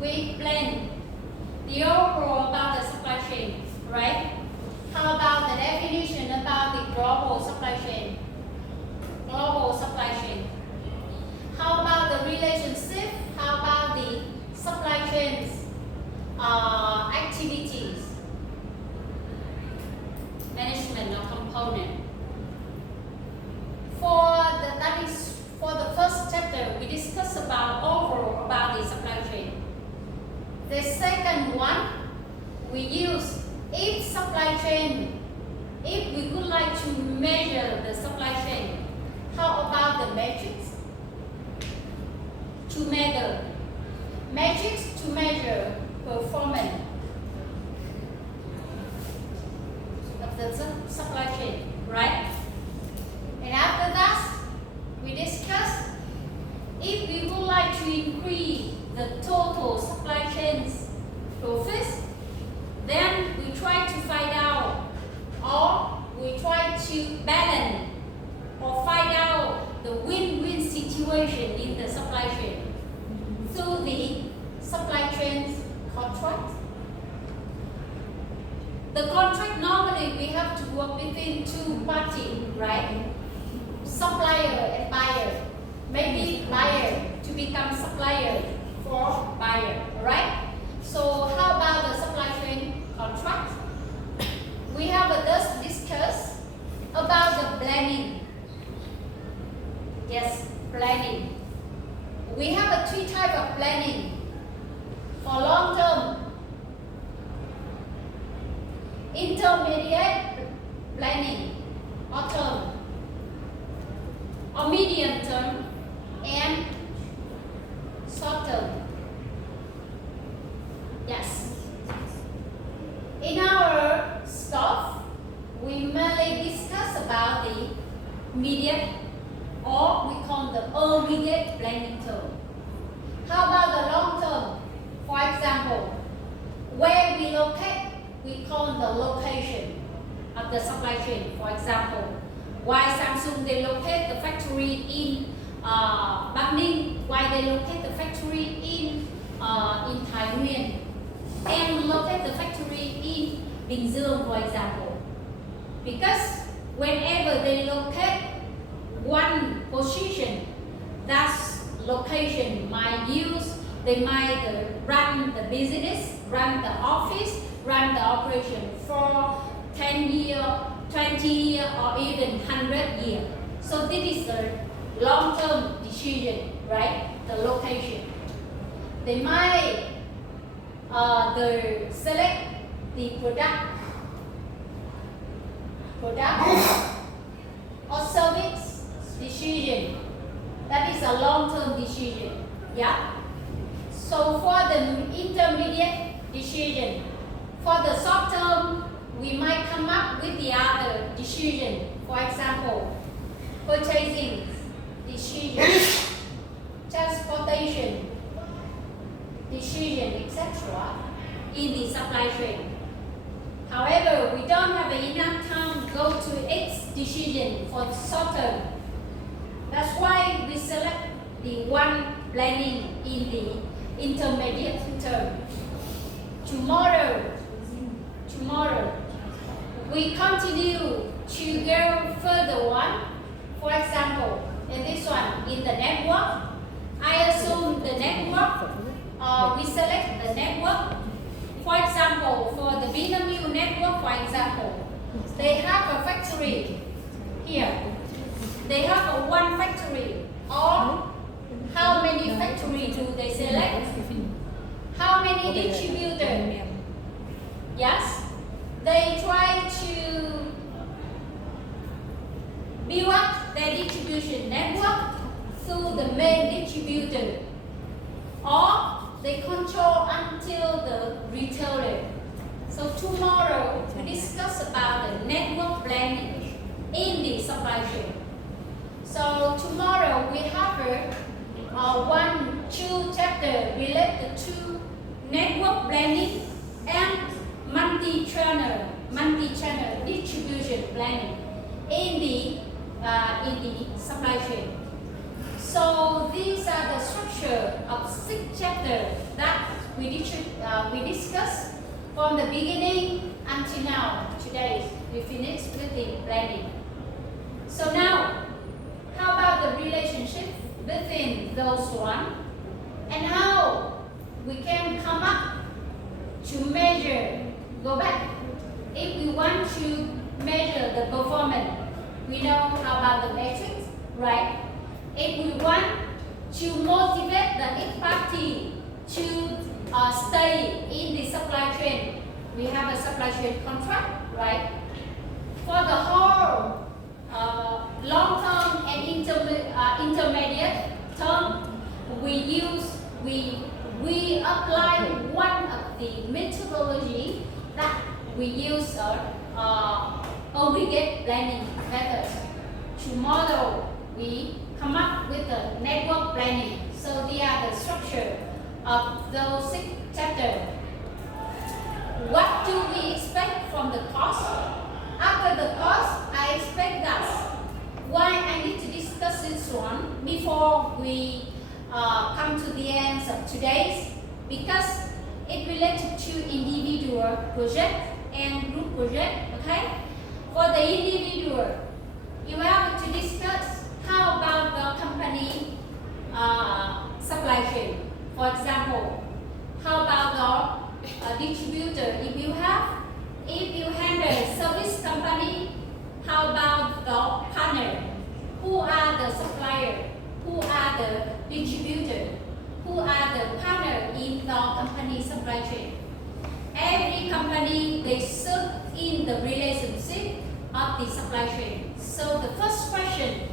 we explain the overall about the supply chain, right? How about the definition about the global supply chain? Global supply chain. How about the relationship? How about the supply chains activities? Management of component. For the first chapter, we discussed about overall about the supply chain. The second one, we use each supply chain. If we would like to measure the supply chain, how about the metrics to measure? Metrics to measure performance of the supply chain, right? And after that, we discuss if we would like to increase the total supply chain's profits, then we try to find out, or we try to balance or find out the win-win situation in the supply chain through the supply chain's contract. The contract normally we have to work between two parties, right? Supplier and buyer. Maybe buyer to become supplier for buyer, right? So how about the supply chain contract? We have just discussed about the planning. Yes, planning. We have three types of planning. For long term, intermediate planning, or term, or medium term, and short term. Yes. In our stuff, we mainly discuss about the immediate, or we call the immediate planning term. How about the long term? For example, where we locate, we call the location of the supply chain. For example, why Samsung they locate the factory in Bắc Ninh, why they locate the factory in Thái Nguyên, and locate the factory in Bình Dương, for example. Because whenever they locate one position, that location might use, they might run the business, run the office, run the operation for 10 years, 20 years, or even 100 years. So this is the long-term decision, right? The location. They might select the product or service decision. That is a long-term decision. Yeah. So for the intermediate decision, for the short term, we might come up with the other decision. For example, purchasing decision, transportation decision, etc. in the supply chain. However, we don't have enough time to go to each decision for the short term. That's why we select the one planning in the intermediate term. Tomorrow, we continue to go further one. For example, in this one, in the network, I assume the network, we select the network. For example, for the Vinamilk network, for example, they have a factory here. They have one factory. Or how many factories do they select? How many distributors? Yes, they try to build up their distribution network through the main distributor, or they control until the retailer. So tomorrow we discuss about the network planning in the supply chain. So tomorrow we have two chapter related to network planning and multi-channel distribution planning in the supply chain. So these are the structure of 6 chapters that we discussed from the beginning until now. Today we finished with the planning. So now, how about the relationship between those one, and how we can come up to measure, go back, if we want to measure the performance, we know about the metrics, right? If we want to motivate the each party to stay in the supply chain, we have a supply chain contract, right? For the whole long-term and intermediate term, we apply one of the methodology that we use aggregate planning method to model. We come up with the network planning. So they are the structure of those 6 chapters. What do we expect from the course? After the course, I expect that. Why I need to discuss this one before we come to the end of today's? Because it related to individual project and group project. Okay? For the individual, you have to discuss how about the company supply chain. For example, how about the distributor? If you handle service company, how about the partner? Who are the supplier? Who are the distributor? Who are the partner in the company supply chain? Every company, they serve in the relationship of the supply chain. So the first question,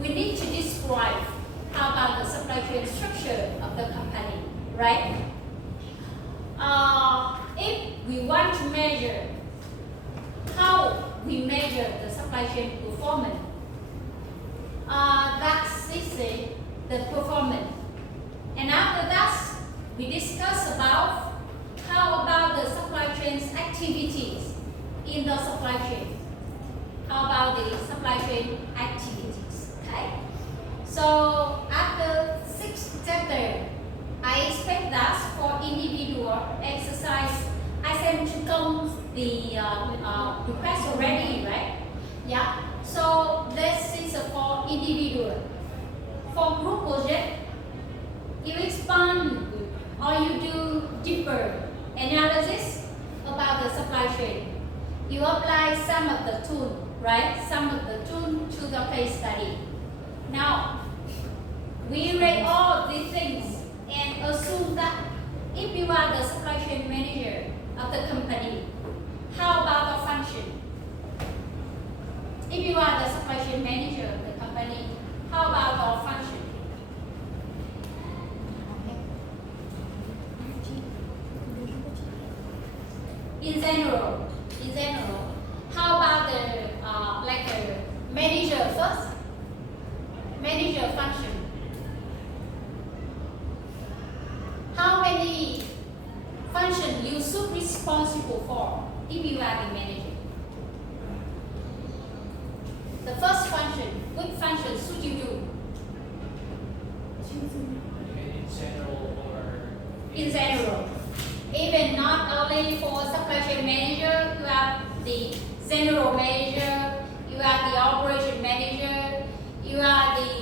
we need to describe how about the supply chain structure of the company, right? If we want to measure how we measure the supply chain performance, that's the performance. And after that, we discuss about how about the supply chain's activities in the supply chain. How about the supply chain activities? Okay. So after 6 chapters, I expect that for individual exercise, I sent to come the request already, right? Yeah. So this is for individual. For group project, you expand or you do deeper analysis about the supply chain. You apply some of the tool, right? Some of the tool to the case study. Now, we read all these things and assume that if you are the supply chain manager of the company, how about the function? If you are the supply chain manager of the company, how about the function? In general, how about the manager first? Manager function. How many functions you should responsible for if you are the manager? The first function, which function should you do? In general or In general. Even not only for supply chain manager, you have the general manager, you have the operation manager, you are the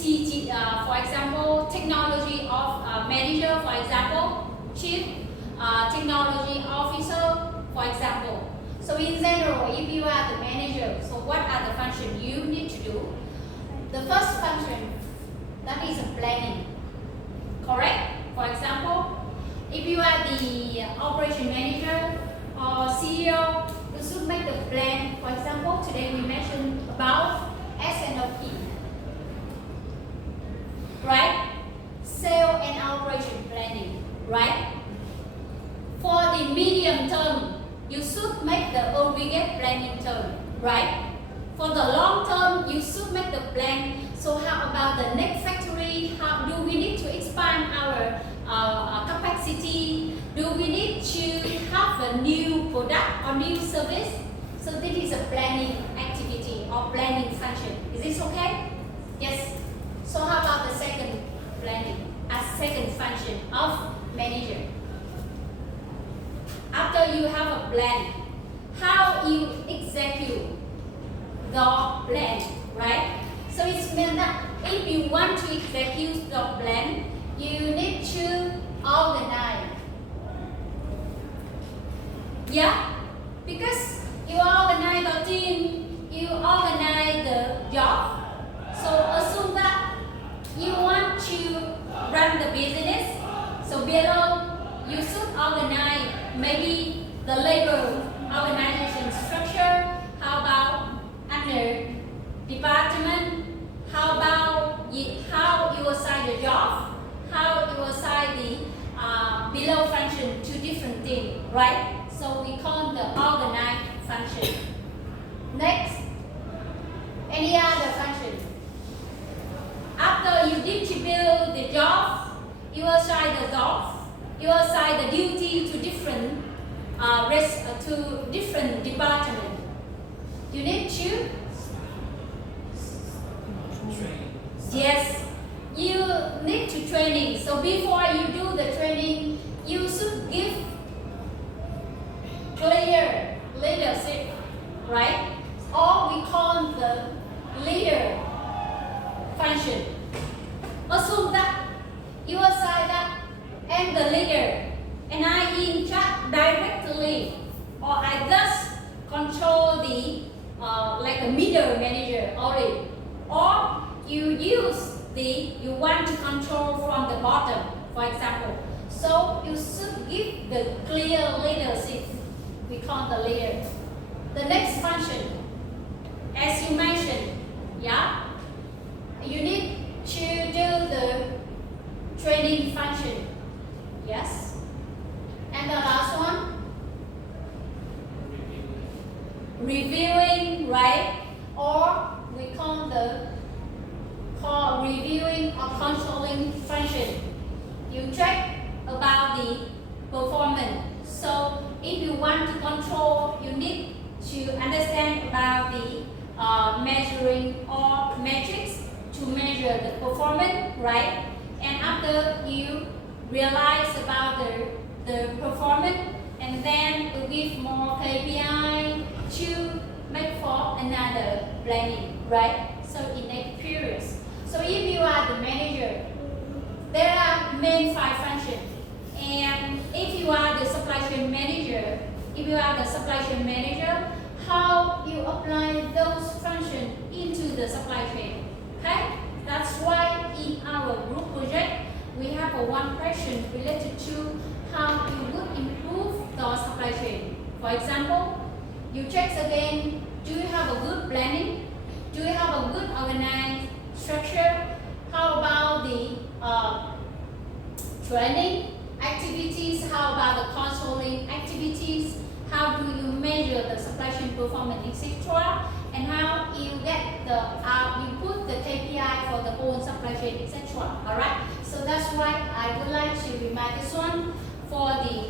CT, for example, technology of manager, for example, chief technology officer, for example. So in general, if you are the manager, so what are the functions you need to do? The first function, that is planning, correct? For example, if you are the operation manager or CEO, you should make the plan. For example, today we mentioned about S&OP, right? Sale and operation planning, right? For the medium term, you should make the aggregate planning term, right? For the long term, you should make the plan. So how about the next factory? How do we need to expand our capacity? Do we need to have a new product or new service? So this is a planning activity or planning function. Is this okay? Yes. So how about the second planning as second function of manager? you have a plan, how you execute the plan, right? So it means that if you want to execute the plan, you need to organize. Yeah, because you organize the team, you organize the job. So assume that you want to run the business. So below, you should organize maybe the labor organization structure. How about under department? How about how you assign the job? How you assign the below function to different teams, right? So we call the organized function. Next, any other function? After you distribute the job, you assign the job, you assign the duty to different to different department. You need to Training. yes, you need to training. So before you do the training, you should give clear leadership, right? Or we call the leader function. Assume that you assign that and the leader, and I in charge directly, or I just control the like a middle manager only, or you want to control from the bottom, for example. So you should give the clear leadership. We call the leader. The next function, as you mentioned, yeah, you need to do the training function. Yes. And the last one, reviewing, right? Or we call reviewing or controlling function. You check about the performance. So if you want to control, you need to understand about the measuring or metrics to measure the performance, right? And after you realize about the performance, and then you give more KPI to make for another planning, right? So in next periods. So if you are the manager, there are main 5 functions. And if you are the supply chain manager, how you apply those functions into the supply chain, okay? That's why in our group project, we have one question related to how you would improve the supply chain. For example, you check again, do you have a good planning? Do you have a good organized structure? How about the training activities? How about the controlling activities? How do you measure the supply chain performance, etc.? And how you get the you put the KPI for the whole supply chain, etc. Alright? So that's why I would like to remind this one for the